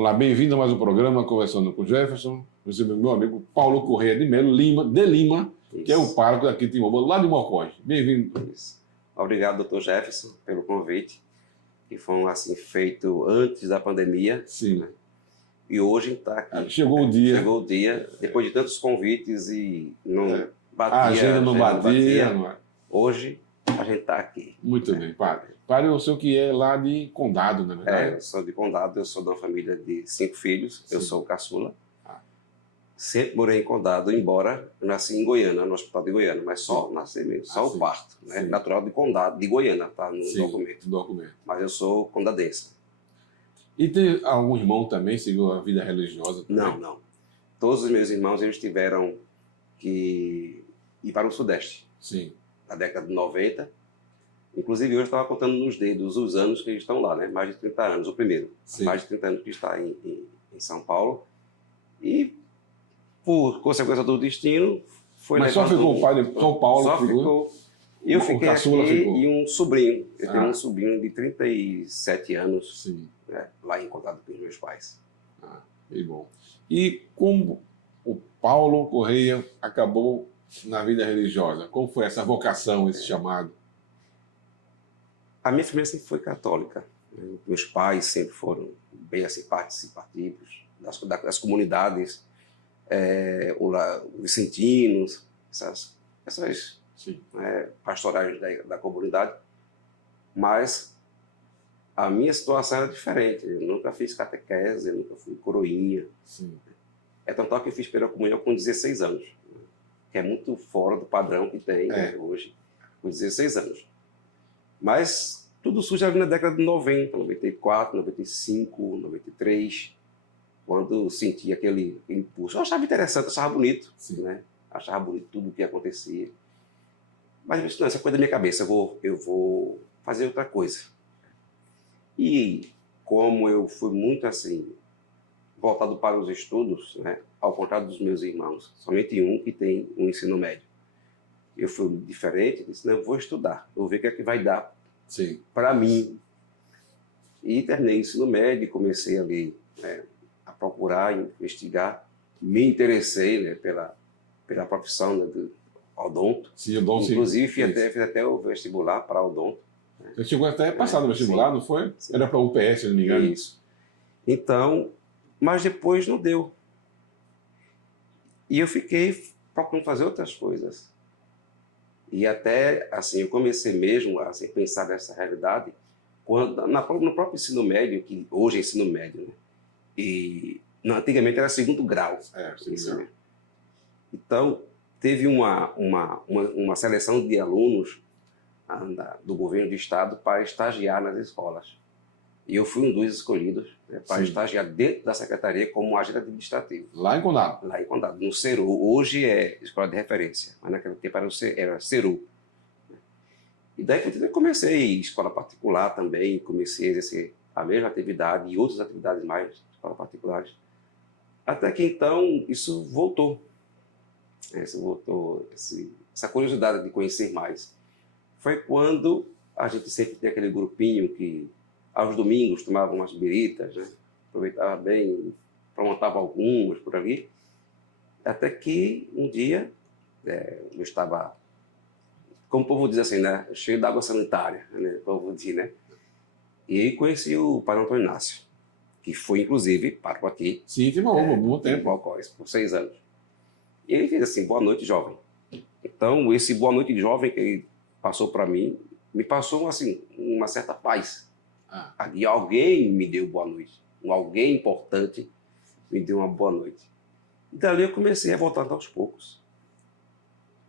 Olá, bem-vindo a mais um programa Conversando com o Jefferson. Recebo meu amigo Paulo Correia de Melo de Lima, que é o pároco aqui de Timóteo, lá de Mocós. Bem-vindo. Isso. Obrigado, doutor Jefferson, pelo convite, que foi assim, feito antes da pandemia. Sim. Né? E hoje está aqui. Chegou o dia. Chegou o dia, depois de tantos convites e não batia. A agenda não batia. Não é? Hoje a gente está aqui. Muito bem, padre. Padre, eu sei que é lá de Condado, na verdade. Eu sou de Condado, eu sou de uma família de 5 filhos, eu sou o caçula. Sempre morei em Condado, embora eu nasci em Goiânia, no Hospital de Goiânia, mas só nasci mesmo, só o parto, né? Natural de Condado, de Goiânia, tá no documento. Mas eu sou condadense. E tem algum irmão também seguiu a vida religiosa? Também? Não. Todos os meus irmãos, eles tiveram que ir para o Sudeste. Sim. Na década de 90. Inclusive, hoje eu estava contando nos dedos os anos que eles estão lá, né? Mais de 30 anos, o primeiro. Sim. Mais de 30 anos que está em São Paulo. E, por consequência do destino, foi Mas só ficou o padre, só o Paulo só ficou. E eu fiquei aqui e um sobrinho. Eu tenho um sobrinho de 37 anos, sim, né, lá em contato com os meus pais. Que bom. E como o Paulo Correia acabou na vida religiosa? Como foi essa vocação, esse chamado? A minha família sempre foi católica. Meus pais sempre foram bem assim, participativos das comunidades, os vicentinos, essas pastorais da comunidade. Mas a minha situação era diferente. Eu nunca fiz catequese, eu nunca fui coroinha. Sim. É tanto que eu fiz primeira comunhão com 16 anos, que é muito fora do padrão que tem hoje, com 16 anos. Mas tudo surge ali na década de 90, 94, 95, 93, quando eu senti aquele impulso. Eu achava interessante, achava bonito, né? Achava bonito tudo o que acontecia. Mas eu disse, não, essa coisa da minha cabeça, eu vou fazer outra coisa. E como eu fui muito assim, voltado para os estudos, né? Ao contrário dos meus irmãos, somente um que tem um ensino médio. Eu fui diferente, disse, não, eu vou estudar, eu vou ver o que é que vai dar para mim. E terminei o ensino médio, comecei ali, né, a procurar, investigar, me interessei, né, pela profissão, né, do odonto. Sim, odonto. Inclusive fiz até o vestibular para odonto. Você chegou até passar no vestibular, não foi? Sim. Era para o UPS, se não me engano. Isso. Então, mas depois não deu. E eu fiquei procurando fazer outras coisas. E até, assim, eu comecei mesmo a pensar nessa realidade quando, no próprio ensino médio, que hoje é ensino médio, né? E antigamente era segundo grau. Segundo grau. Então, teve uma seleção de alunos do governo do estado para estagiar nas escolas. E eu fui um dos escolhidos, né, para estagiar dentro da secretaria como agente administrativo. Lá em Condado? Lá em Condado, no CERU. Hoje é escola de referência, mas naquele tempo era CERU. E daí eu comecei escola particular também, comecei a exercer a mesma atividade e outras atividades mais, escolas particulares. Até que então isso voltou. Essa curiosidade de conhecer mais. Foi quando a gente sempre tem aquele grupinho que aos domingos tomava umas biritas, né? Aproveitava bem, aprontava algumas por ali, até que um dia eu estava, como o povo diz assim, né? Cheio d'água sanitária, né? O povo diz, né? E aí conheci o Padre Antônio Inácio, que foi inclusive pároco aqui. Sim, tem um bom tempo. Por 6 anos. E ele fez assim, boa noite, jovem. Então, esse boa noite, jovem, que ele passou para mim, me passou assim, uma certa paz. E alguém me deu boa noite. Alguém importante me deu uma boa noite. E dali eu comecei a voltar aos poucos.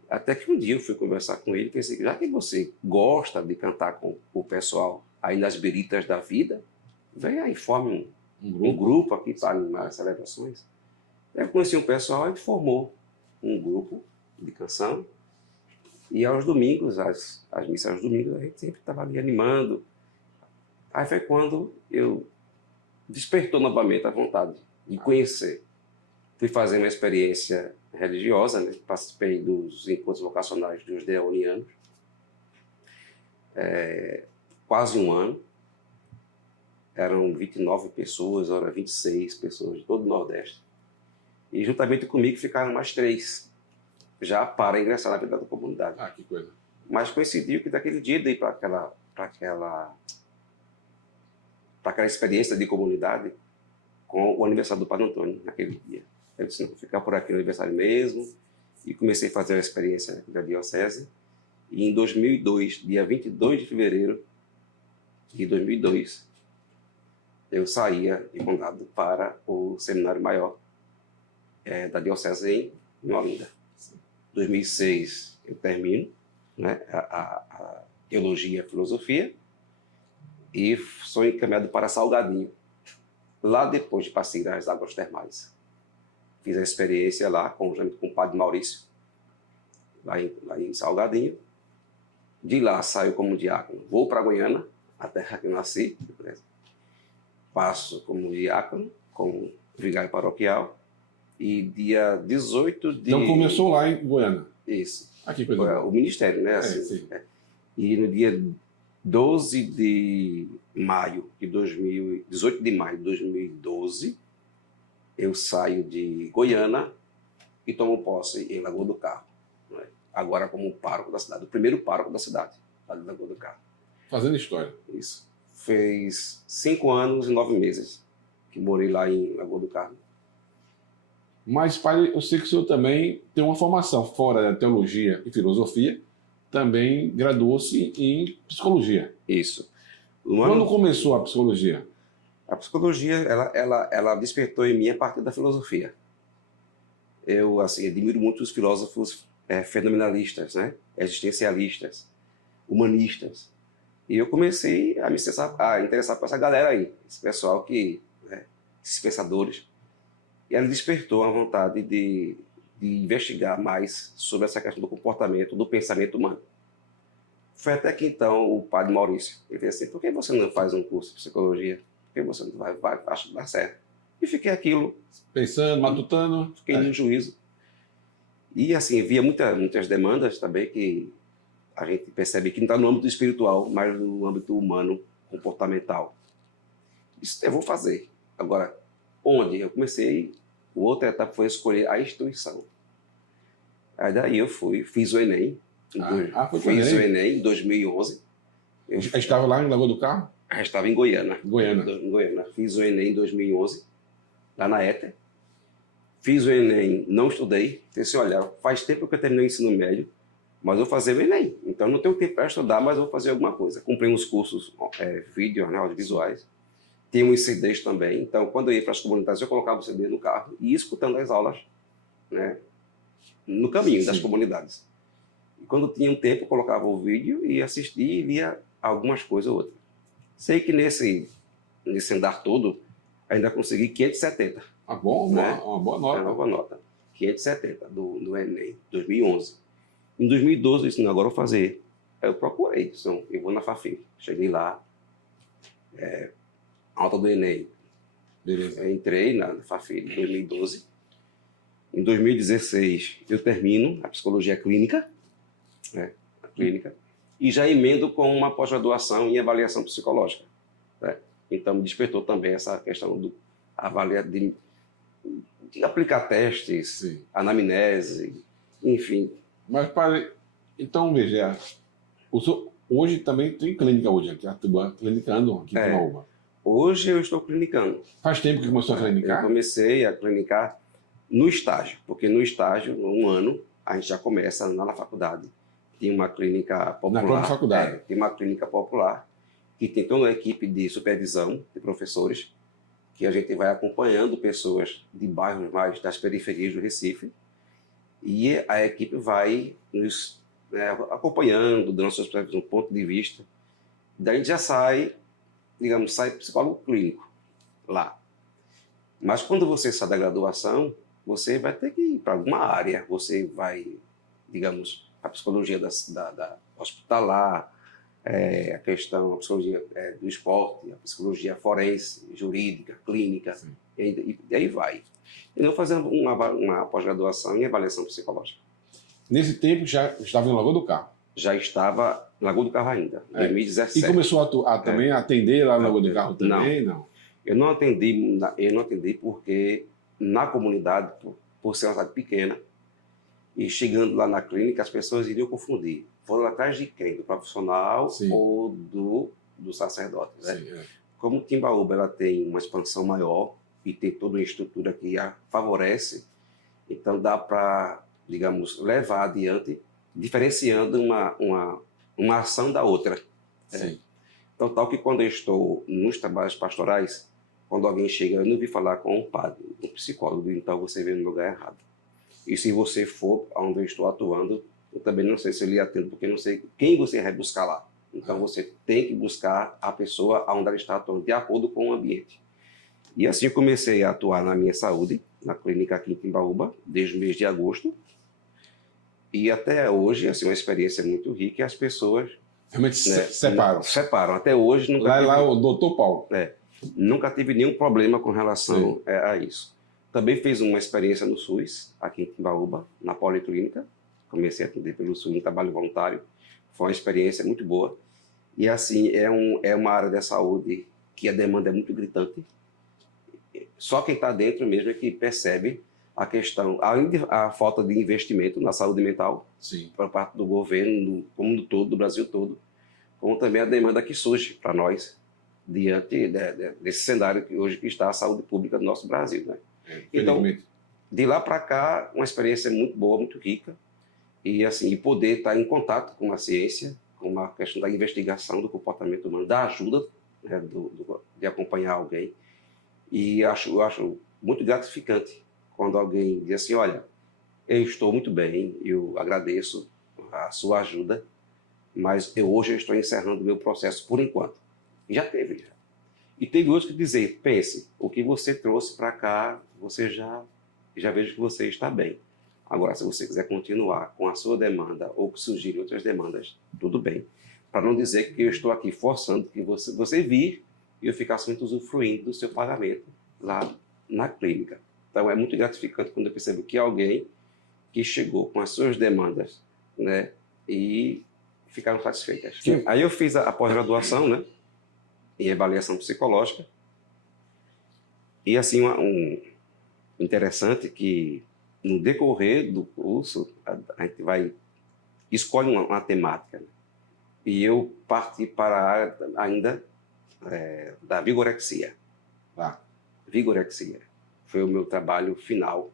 Até que um dia eu fui conversar com ele e pensei que já que você gosta de cantar com o pessoal aí nas biritas da vida, venha aí, forme um grupo aqui para animar as celebrações. Eu conheci um pessoal e formou um grupo de canção. E aos domingos, as missas aos domingos, a gente sempre estava ali animando. Aí foi quando eu despertou novamente a vontade de conhecer. Fui fazer uma experiência religiosa, né? Participei dos encontros vocacionais dos deonianos, quase um ano. eram 29 pessoas, eram 26 pessoas de todo o Nordeste. E juntamente comigo ficaram mais 3, já para ingressar na vida da comunidade. Ah, que coisa. Mas coincidiu que daquele dia eu dei para aquela experiência de comunidade com o aniversário do Padre Antônio, naquele dia. Eu disse, não, vou ficar por aqui no aniversário mesmo, e comecei a fazer a experiência da diocese. E em 2002, dia 22 de fevereiro de 2002, eu saía de Condado para o Seminário Maior da Diocese em Olinda. Em 2006 eu termino, né, a Teologia e a Filosofia, e sou encaminhado para Salgadinho, lá depois de Passeirar as Águas Termais. Fiz a experiência lá com o Padre Maurício, lá em Salgadinho. De lá saio como diácono, vou para Goiânia, a terra que eu nasci, né? Passo como diácono, como vigário paroquial, e dia 18 de... Então começou lá em Goiânia. Isso. Aqui, coisa boa. O ministério, né? Assim, sim. E no dia 12 de maio de 18 de maio de 2012, eu saio de Goiânia e tomo posse em Lagoa do Carro, né? Agora como pároco da cidade, o primeiro pároco da cidade, lá de Lagoa do Carro. Fazendo história. Isso. Fez 5 anos e 9 meses que morei lá em Lagoa do Carro. Mas, pai, eu sei que o senhor também tem uma formação fora da teologia e filosofia, também graduou-se em psicologia. Isso. Quando começou a psicologia? A psicologia, ela despertou em mim a partir da filosofia. Eu, assim, admiro muito os filósofos fenomenalistas, né? Existencialistas, humanistas. E eu comecei a me interessar por essa galera aí, esse pessoal esses pensadores. E ela despertou a vontade de investigar mais sobre essa questão do comportamento, do pensamento humano. Foi até que então o Padre Maurício, ele disse assim, por que você não faz um curso de psicologia? Por que você não vai acho que dá certo? E fiquei aquilo. Pensando, matutando. Fiquei no juízo. E assim, via muitas demandas também que a gente percebe que não está no âmbito espiritual, mas no âmbito humano, comportamental. Isso eu vou fazer. Agora, onde? Eu comecei, outra etapa foi escolher a instituição. Aí daí eu fiz o Enem. Fiz o Enem em 2011. Eu estava lá em Lagoa do Carro? Eu estava em Goiânia. Goiânia. Em Goiânia. Fiz o Enem em 2011, lá na ETA. Fiz o Enem, não estudei. Disse, olha, faz tempo que eu terminei o ensino médio, mas eu vou fazer o Enem. Então não tenho tempo para estudar, mas eu vou fazer alguma coisa. Comprei uns cursos vídeo, né, audiovisuais. Tem uns CDs também. Então, quando eu ia para as comunidades, eu colocava o CD no carro e ia escutando as aulas, né, no caminho das comunidades. E quando tinha um tempo, eu colocava o vídeo e assistia e lia algumas coisas ou outras. Sei que nesse andar todo, ainda consegui 570. Uma boa nota. Uma boa nota. 570 do Enem, 2011. Em 2012, eu disse, não, agora eu vou fazer. Aí eu procurei, eu vou na FAFI. Cheguei lá, alta do Enem. Beleza. Eu entrei na FAFI em 2012. Em 2016, eu termino a psicologia clínica, né, e já emendo com uma pós-graduação em avaliação psicológica, né? Então, me despertou também essa questão de aplicar testes, sim, anamnese, enfim. Mas, padre, então, veja, hoje também tem clínica aqui, clinicando aqui em Cunaúba. Hoje eu estou clinicando. Faz tempo que começou a clinicar? Eu comecei a clinicar no estágio, porque no estágio, um ano, a gente já começa lá na faculdade. Tem uma clínica popular. Na própria faculdade. Tem uma clínica popular que tem toda uma equipe de supervisão de professores, que a gente vai acompanhando pessoas de bairros mais das periferias do Recife, e a equipe vai nos acompanhando, dando suas previsões, ponto de vista. Daí a gente já sai psicólogo clínico lá. Mas quando você sai da graduação, você vai ter que ir para alguma área. Você vai, a psicologia da hospitalar, a psicologia do esporte, a psicologia forense, jurídica, clínica, e aí vai. E não fazendo uma pós-graduação em avaliação psicológica. Nesse tempo já estava em Lagoa do Carro? já estava em Lagoa do Carro ainda, em 2017. E começou também a atender lá na Lagoa do Carro também? Não. Eu não atendi porque na comunidade, por ser uma cidade pequena, e chegando lá na clínica, as pessoas iriam confundir. Foram atrás de quem? Do profissional Sim. ou do sacerdote? Né? Sim, Como Timbaúba ela tem uma expansão maior e tem toda uma estrutura que a favorece, então dá para, digamos, levar adiante, diferenciando uma ação da outra. Sim. Então, tal que quando eu estou nos trabalhos pastorais, quando alguém chega, eu não vi falar com um padre, um psicólogo, então você veio no lugar errado. E se você for onde eu estou atuando, eu também não sei se eu lhe atendo, porque eu não sei quem você vai buscar lá. Então, você tem que buscar a pessoa onde ela está atuando, de acordo com o ambiente. E assim eu comecei a atuar na minha saúde, na clínica aqui em Timbaúba, desde o mês de agosto. E até hoje, assim, uma experiência muito rica, e as pessoas realmente separam. Separam. Até hoje nunca tive... Lá o doutor Paulo. Nunca tive nenhum problema com relação a isso. Também fiz uma experiência no SUS, aqui em Timbaúba, na Policlínica. Comecei a atender pelo SUS no trabalho voluntário. Foi uma experiência muito boa. E assim, é uma área da saúde que a demanda é muito gritante. Só quem está dentro mesmo é que percebe a questão, além da falta de investimento na saúde mental, por parte do governo, do mundo todo, do Brasil todo, como também a demanda que surge para nós diante desse cenário que hoje está a saúde pública do nosso Brasil, né? Então, de lá para cá, uma experiência muito boa, muito rica, e assim, poder estar em contato com a ciência, com a questão da investigação do comportamento humano, da ajuda, né, de acompanhar alguém, e eu acho muito gratificante quando alguém diz assim, olha, eu estou muito bem, eu agradeço a sua ajuda, mas hoje eu estou encerrando o meu processo por enquanto. E já teve. E teve outros que dizer, pense, o que você trouxe para cá, você já vejo que você está bem. Agora, se você quiser continuar com a sua demanda ou que surgirem outras demandas, tudo bem. Para não dizer que eu estou aqui forçando que você vir e eu ficar sempre usufruindo do seu pagamento lá na clínica. Então, é muito gratificante quando eu percebo que alguém que chegou com as suas demandas, né, e ficaram satisfeitas. Sim. Aí eu fiz a pós-graduação, né, em avaliação psicológica. E assim, interessante que no decorrer do curso, a gente escolhe uma temática. Né? E eu parti para a área ainda da vigorexia. Vigorexia. Foi o meu trabalho final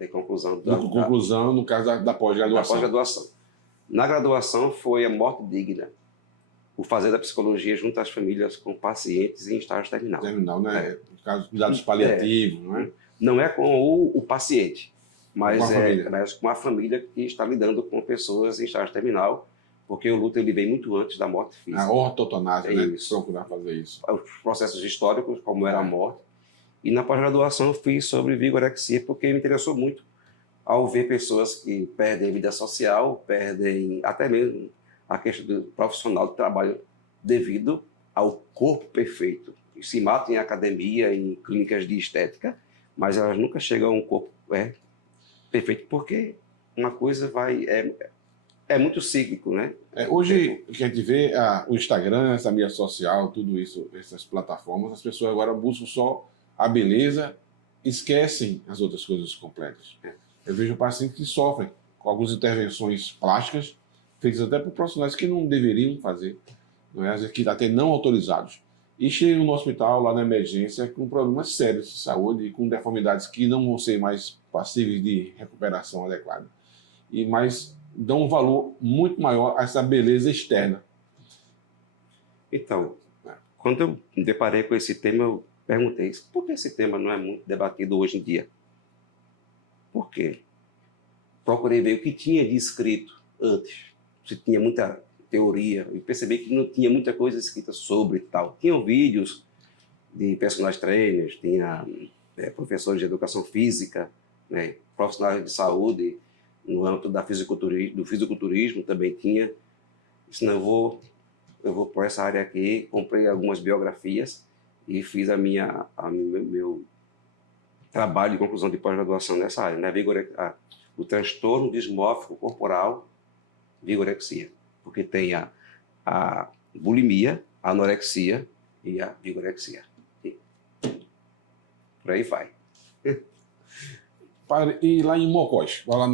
de conclusão. Conclusão, no caso da pós-graduação. Da pós-graduação. Na graduação foi a morte digna. O fazer da psicologia junto às famílias com pacientes em estágio terminal. Terminal, né? No caso, cuidados paliativos, não é? Não é com o paciente, mas com a família que está lidando com pessoas em estágio terminal, porque o luto ele vem muito antes da morte física. A ortotonásia, né? Procurar fazer isso. Os processos históricos, como era a morte. E na pós-graduação eu fiz sobre vigorexia, porque me interessou muito ao ver pessoas que perdem vida social, perdem até mesmo a questão do profissional de trabalho devido ao corpo perfeito. E se matam em academia, em clínicas de estética, mas elas nunca chegam a um corpo perfeito, porque uma coisa é muito cíclico, né? Hoje, o que a gente vê, o Instagram, essa mídia social, tudo isso, essas plataformas, as pessoas agora buscam só a beleza, esquecem as outras coisas completas. Eu vejo pacientes que sofrem com algumas intervenções plásticas, feitas até por profissionais que não deveriam fazer, não é? Às vezes que até não autorizados. E chegam no hospital, lá na emergência, com problemas sérios de saúde e com deformidades que não vão ser mais passíveis de recuperação adequada. Mas dão um valor muito maior a essa beleza externa. Então, quando eu me deparei com esse tema, eu perguntei, por que esse tema não é muito debatido hoje em dia? Por quê? Procurei ver o que tinha de escrito antes. Se tinha muita teoria, e percebi que não tinha muita coisa escrita sobre tal. Tinham vídeos de personal trainers, tinha professores de educação física, né, profissionais de saúde, no âmbito do fisiculturismo também tinha. Disse, não, eu vou por essa área aqui, comprei algumas biografias e fiz meu trabalho de conclusão de pós-graduação nessa área, né, o transtorno dismórfico corporal, vigorexia. porque tem a bulimia, a anorexia e a vigorexia. E por aí vai. E lá em Mocós, lá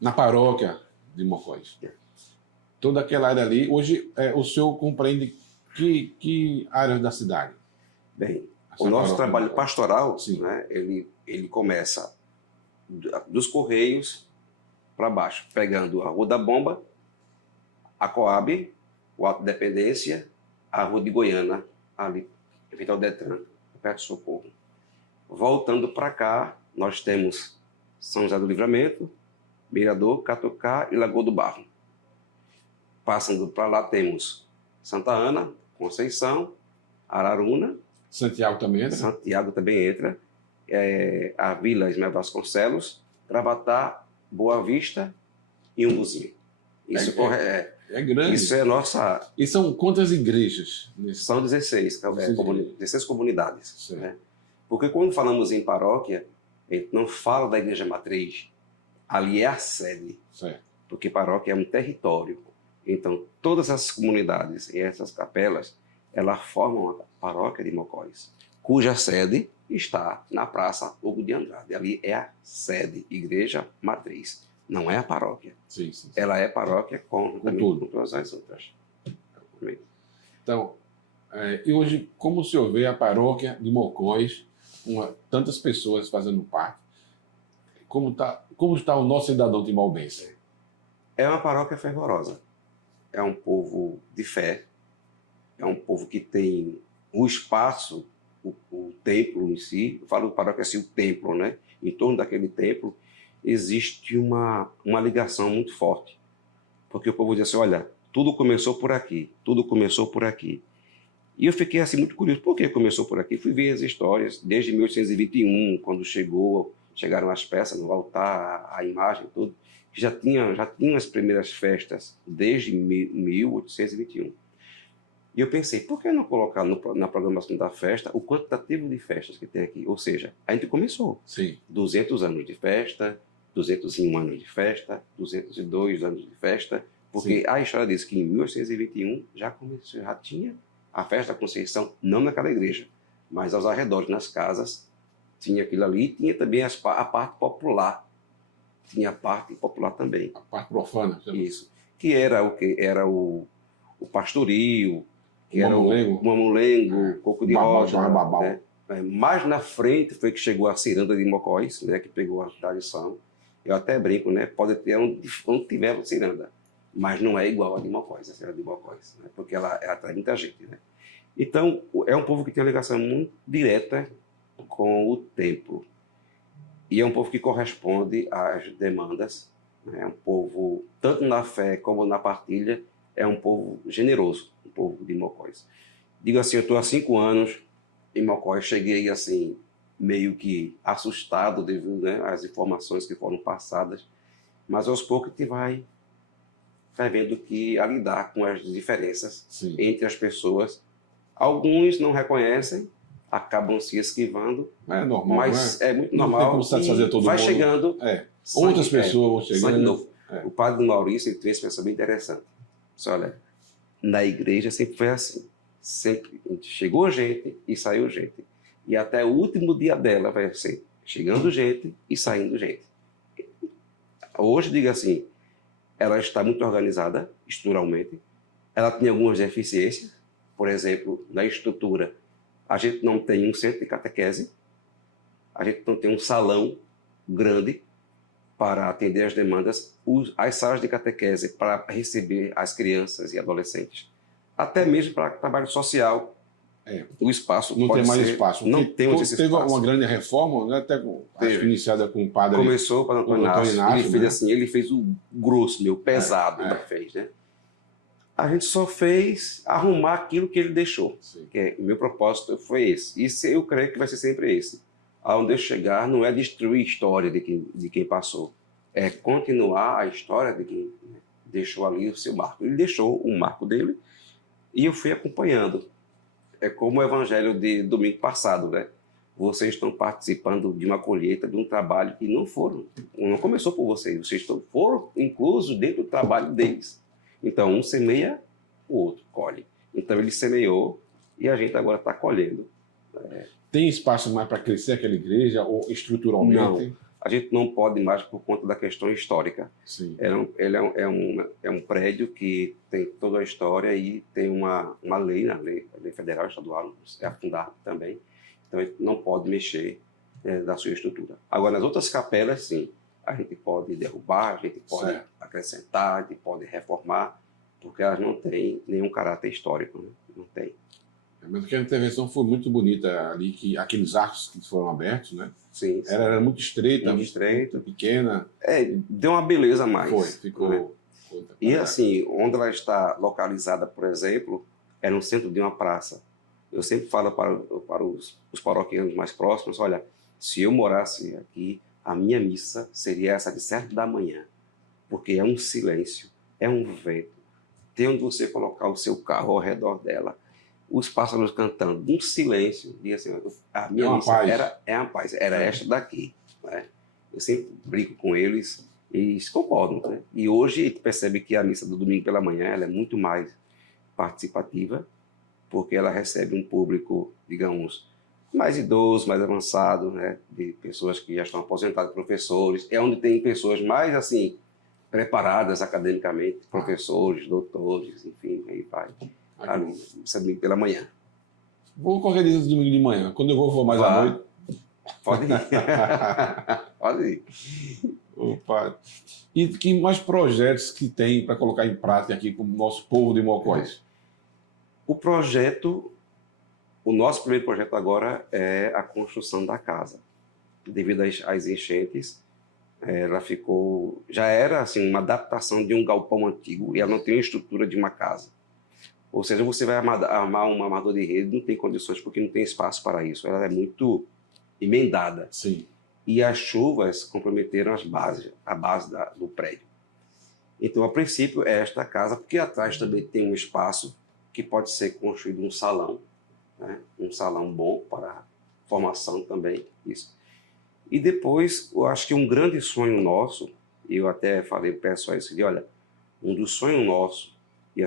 na paróquia de Mocós, toda aquela área ali, hoje o senhor compreende que áreas da cidade? Bem, o nosso trabalho pastoral, né, ele começa dos Correios para baixo, pegando a Rua da Bomba, a Coab, o Alto Dependência, a Rua de Goiânia, ali, frente ao Detran, perto do Socorro. Voltando para cá, nós temos São José do Livramento, Mirador, Catucá e Lagoa do Barro. Passando para lá temos Santa Ana, Conceição, Araruna. Santiago também entra? Santiago também entra. A Vila Ismael Vasconcelos, Gravatá, Boa Vista e Umbuzinho. Isso é grande. Isso é nossa... E são quantas igrejas? São 16, 16 comunidades. Né? Porque quando falamos em paróquia, a gente não fala da igreja matriz. Ali é a sede. Certo. Porque paróquia é um território. Então, todas essas comunidades e essas capelas, elas formam a paróquia de Mocós, cuja sede está na Praça Hugo de Andrade. Ali é a sede, igreja matriz. Não é a paróquia. Sim. Ela é paróquia com tudo. Com todas as outras. Então, e hoje, como o senhor vê a paróquia de Mocós, tantas pessoas fazendo parte, como está o nosso cidadão timaubense? É uma paróquia fervorosa. É um povo de fé. É um povo que tem o espaço, o templo em si. Eu falo paróquia assim, o templo, né? Em torno daquele templo existe uma ligação muito forte. Porque o povo diz assim, olha, tudo começou por aqui, tudo começou por aqui. E eu fiquei assim muito curioso, por que começou por aqui? Fui ver as histórias, desde 1821, quando chegaram as peças no altar, a imagem, tudo. Já tinham as primeiras festas, desde 1821. E eu pensei, por que não colocar na programação da festa o quantitativo de festas que tem aqui? Ou seja, a gente começou. Sim. 200 anos de festa, 201 anos de festa, 202 anos de festa, porque a história diz que em 1821 já tinha a festa da Conceição, não naquela igreja, mas aos arredores, nas casas, tinha aquilo ali, e tinha também a parte popular. Tinha a parte popular também. A parte profana. Isso. Que era o quê? Era o pastoril, que era o mamulengo, coco de rosa. Né? Mais na frente foi que chegou a ciranda de Mocós, né? Que pegou a tradição. Eu até brinco, né? Pode ter onde tiver ciranda, mas não é igual a de Mocós, a ciranda de Mocós, né? Porque ela atrai muita gente. Né? Então, é um povo que tem uma ligação muito direta com o templo. E é um povo que corresponde às demandas. Né? É um povo, tanto na fé como na partilha, é um povo generoso, um povo de Mocós. Digo assim, eu estou há 5 anos em Mocós, cheguei assim, meio que assustado devido, né, às informações que foram passadas, mas aos poucos a gente vai vendo que a lidar com as diferenças entre as pessoas. Alguns não reconhecem, acabam se esquivando. É normal, mas né? É muito normal. Não tem como satisfazer todo vai mundo. Chegando. Outras pessoas vão chegando. Novo. O padre Maurício ele tem esse pensamento interessante. Só olha, na igreja sempre foi assim. Sempre chegou gente e saiu gente. E até o último dia dela vai ser chegando gente e saindo gente. Hoje, diga assim, ela está muito organizada estruturalmente. Ela tem algumas deficiências. Por exemplo, na estrutura, a gente não tem um centro de catequese, a gente não tem um salão grande para atender as demandas, as salas de catequese para receber as crianças e adolescentes, até mesmo para trabalho social. O espaço não tem mais espaço. Não tem esse espaço. Teve uma grande reforma, né? Até acho que iniciada com o padre. Começou para o Antônio Inácio. Ele fez né? assim, ele fez o grosso, pesado, fez, né? A gente só fez arrumar aquilo que ele deixou. Que meu propósito foi esse. E eu creio que vai ser sempre esse. Aonde eu chegar não é destruir a história de quem passou. É continuar a história de quem deixou ali o seu marco. Ele deixou o marco dele e eu fui acompanhando. É como o evangelho de domingo passado, né? Vocês estão participando de uma colheita, de um trabalho que não começou por vocês. Vocês foram inclusos dentro do trabalho deles. Então, um semeia, o outro colhe. Então, ele semeou e a gente agora está colhendo. Tem espaço mais para crescer aquela igreja ou estruturalmente? Não, a gente não pode mais por conta da questão histórica. Sim. Ele é um prédio que tem toda a história e tem uma lei, a lei federal, estadual, é a Fundar também. Então, a gente não pode mexer da sua estrutura. Agora, nas outras capelas, sim, a gente pode derrubar, a gente pode acrescentar, a gente pode reformar, porque elas não têm nenhum caráter histórico, né? Não tem. Mas aquela intervenção foi muito bonita ali, que aqueles arcos que foram abertos, né? Sim, sim. Era muito estreita, muito pequena. Deu uma beleza a mais. Ficou. Né? E assim, onde ela está localizada, por exemplo, é no centro de uma praça. Eu sempre falo para os paroquianos mais próximos, olha, se eu morasse aqui, a minha missa seria essa de 7 da manhã, porque é um silêncio, é um vento, tem onde você colocar o seu carro ao redor dela, os pássaros cantando, um silêncio, e assim, a minha missa é uma paz, era esta daqui. Né? Eu sempre brinco com eles e eles concordam. Né? E hoje a gente percebe que a missa do domingo pela manhã ela é muito mais participativa, porque ela recebe um público, digamos, mais idoso, mais avançado, né? De pessoas que já estão aposentadas, professores, é onde tem pessoas mais assim preparadas academicamente, professores, doutores, enfim, aí vai. Domingo pela manhã. Vou qualquer dia de domingo de manhã. Quando eu vou mais à noite. Pode ir. Pode ir. Opa. E que mais projetos que tem para colocar em prática aqui com o nosso povo de Mocós? O nosso primeiro projeto agora é a construção da casa. Devido às enchentes, ela ficou... Já era assim, uma adaptação de um galpão antigo e ela não tem a estrutura de uma casa. Ou seja, você vai armar um armador de rede, não tem condições porque não tem espaço para isso. Ela é muito emendada. Sim. E as chuvas comprometeram a base do prédio. Então, a princípio, é esta casa, porque atrás também tem um espaço que pode ser construído um salão, né? Um salão bom para formação também, isso. E depois, eu acho que um grande sonho nosso, eu até falei para o pessoal isso, olha, um dos sonhos nossos, e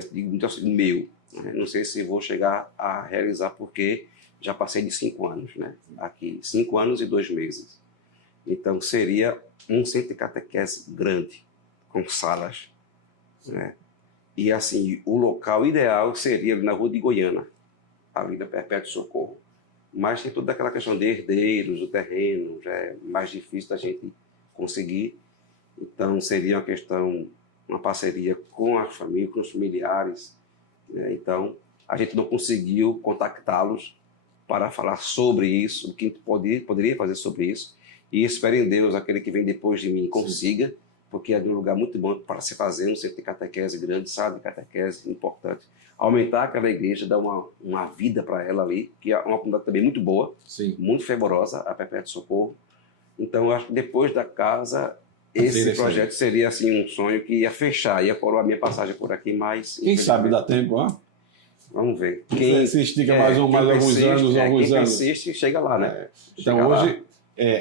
meu, né? Não sei se vou chegar a realizar, porque já passei de 5 anos, né? Aqui, 5 anos e 2 meses. Então, seria um centro de catequese grande, com salas, né? E assim, o local ideal seria na Rua de Goiânia, ali da Perpétuo Socorro. Mas tem toda aquela questão de herdeiros, do terreno, já é mais difícil da gente conseguir. Então, seria uma questão, uma parceria com a família, com os familiares. Né? Então, a gente não conseguiu contactá-los para falar sobre isso, o que poderia fazer sobre isso. E espero em Deus, aquele que vem depois de mim, consiga. Sim. Porque é um lugar muito bom para se fazer, um centro de catequese grande, sala de catequese importante. Aumentar aquela igreja, dar uma vida para ela ali, que é uma comunidade também muito boa, sim, muito fervorosa, a Perpétuo Socorro. Então, eu acho que depois da casa, esse projeto seria assim, um sonho que ia fechar, ia coroar a minha passagem por aqui, mas... Quem sabe dá tempo, hein? Vamos ver. Quem se estica mais alguns anos, quem persiste, chega lá, né? Então, hoje,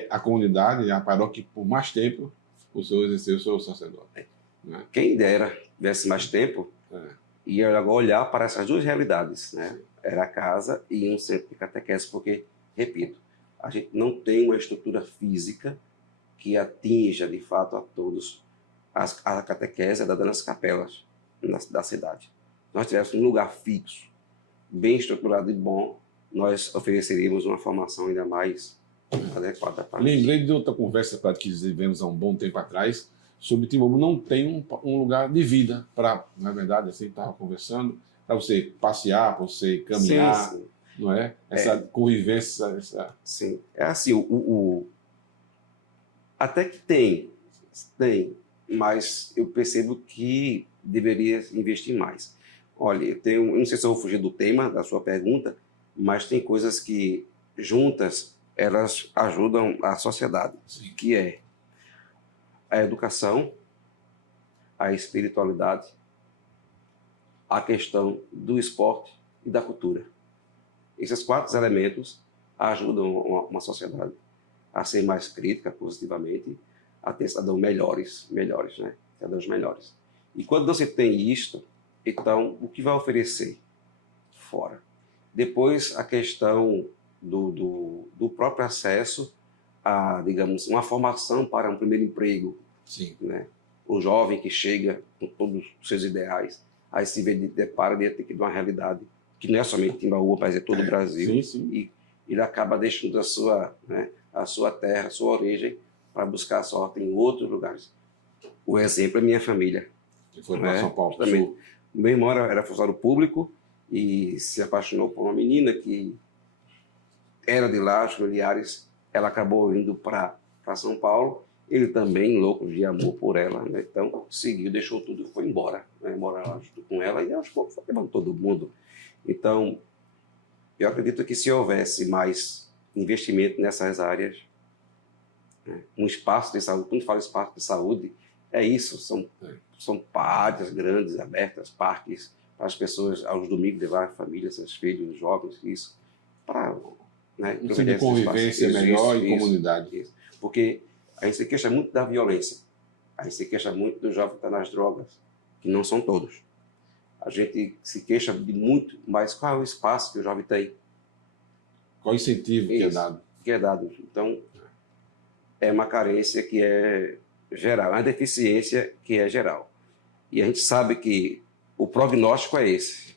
a comunidade, a paróquia, por mais tempo, o senhor exerceu o seu sacerdote. Né? Quem dera tivesse mais tempo, ia agora olhar para essas duas realidades, né? Era a casa e um centro de catequese, porque, repito, a gente não tem uma estrutura física que atinja, de fato, a todos. A catequese é dada nas capelas da cidade. Nós tivéssemos um lugar fixo, bem estruturado e bom, nós ofereceríamos uma formação ainda mais adequada para isso. Lembrei de outra conversa que tivemos há um bom tempo atrás, sobre Timor não tem um lugar de vida para, na verdade, assim, estava conversando, para você passear, para você caminhar, sim. Não é? Essa convivência. Sim, é assim, até que tem, mas eu percebo que deveria investir mais. Olha, eu não sei se eu vou fugir do tema da sua pergunta, mas tem coisas que, juntas, elas ajudam a sociedade, sim. Que é a educação, a espiritualidade, a questão do esporte e da cultura. Esses 4 elementos ajudam uma sociedade a ser mais crítica positivamente, a ter cidadãos melhores, né? Cidadãos melhores. E quando você tem isto, Então, o que vai oferecer? Fora. Depois, a questão do próprio acesso a, digamos, uma formação para um primeiro emprego. Sim. Né? O jovem que chega com todos os seus ideais, aí se depara diante de uma realidade que não é somente Timbaúba, mas é todo o Brasil. Sim, sim. E ele acaba deixando a sua terra, a sua origem, para buscar a sorte em outros lugares. O exemplo é minha família. Que foi para São Paulo. Também. Meu irmão era funcionário público e se apaixonou por uma menina que era de lá, os familiares. Ela acabou indo para São Paulo. Ele também, louco de amor por ela, né? Então seguiu, deixou tudo e foi embora, né? Morar lá junto com ela e aos poucos foi levando todo mundo. Então, eu acredito que se houvesse mais investimento nessas áreas, né? Um espaço de saúde, quando fala espaço de saúde, é isso, são áreas grandes, abertas, parques, para as pessoas aos domingos levar a família, seus filhos, jovens, isso, para... Né, um centro de convivência melhor em comunidade. Isso. Porque a gente se queixa muito da violência, a gente se queixa muito do jovem que está nas drogas, que não são todos. A gente se queixa de muito, mas qual é o espaço que o jovem tem? Qual o incentivo que é dado? Que é dado. Então, é uma carência que é geral, é uma deficiência que é geral. E a gente sabe que o prognóstico é esse,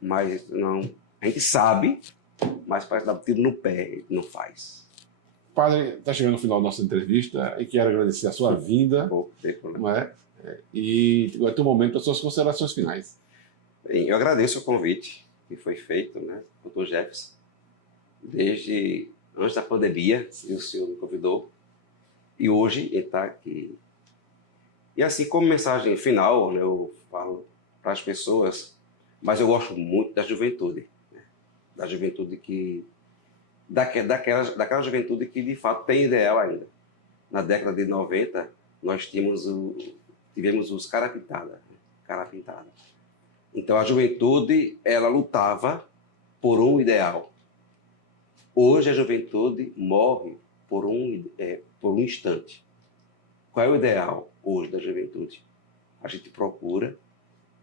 mas não, a gente sabe, mas parece dar um tiro no pé, não faz. Padre, está chegando no final da nossa entrevista e quero agradecer a sua vinda. Não é? E vai ter um momento para suas considerações finais. Bem, eu agradeço o convite que foi feito, né, Dr. Jefferson, desde antes da pandemia, o senhor me convidou, e hoje ele está aqui. E assim, como mensagem final, né, eu falo para as pessoas, mas eu gosto muito da juventude, né, da juventude que... Daquela juventude que de fato tem ideal ainda. Na década de 90, nós tivemos os cara pintada. Então a juventude, ela lutava por um ideal. Hoje a juventude morre por um instante. Qual é o ideal hoje da juventude? A gente procura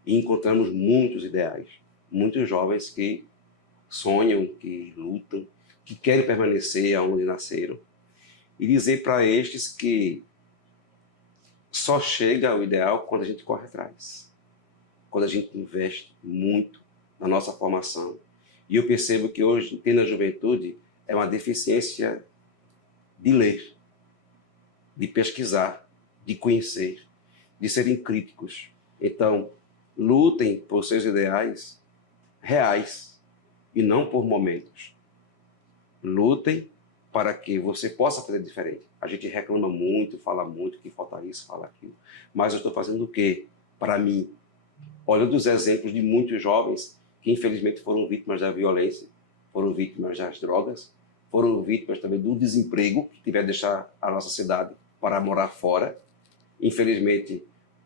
e encontramos muitos ideais, muitos jovens que sonham, que lutam, que querem permanecer onde nasceram, e dizer para estes que só chega ao ideal quando a gente corre atrás, quando a gente investe muito na nossa formação. E eu percebo que hoje, tem na juventude, é uma deficiência de ler, de pesquisar, de conhecer, de serem críticos. Então, lutem por seus ideais reais e não por momentos. Lutem para que você possa fazer diferente. A gente reclama muito, fala muito que falta isso, fala aquilo. Mas eu estou fazendo o quê? Para mim, olhando os exemplos de muitos jovens que infelizmente foram vítimas da violência, foram vítimas das drogas, foram vítimas também do desemprego, que tiver que deixar a nossa cidade para morar fora. Infelizmente,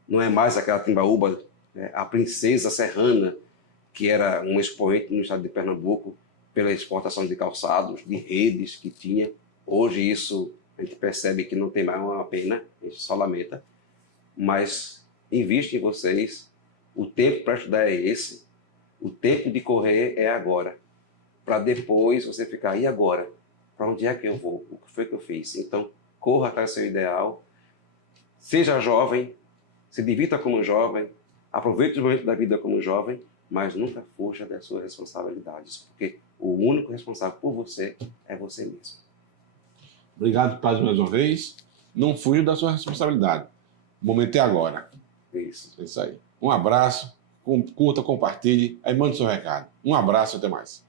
não é mais aquela Timbaúba, né, a princesa serrana, que era um expoente no estado de Pernambuco, pela exportação de calçados, de redes que tinha. Hoje isso a gente percebe que não tem mais uma pena, a gente só lamenta. Mas investe em vocês, o tempo para estudar é esse, o tempo de correr é agora, para depois você ficar, e agora? Para onde é que eu vou? O que foi que eu fiz? Então, corra atrás do seu ideal, seja jovem, se divirta como jovem, aproveite os momentos da vida como jovem, mas nunca fuja das suas responsabilidades, porque o único responsável por você é você mesmo. Obrigado, Padre, mais uma vez. Não fuja da sua responsabilidade. O momento é agora. Isso. É isso aí. Um abraço, curta, compartilhe, aí mande seu recado. Um abraço e até mais.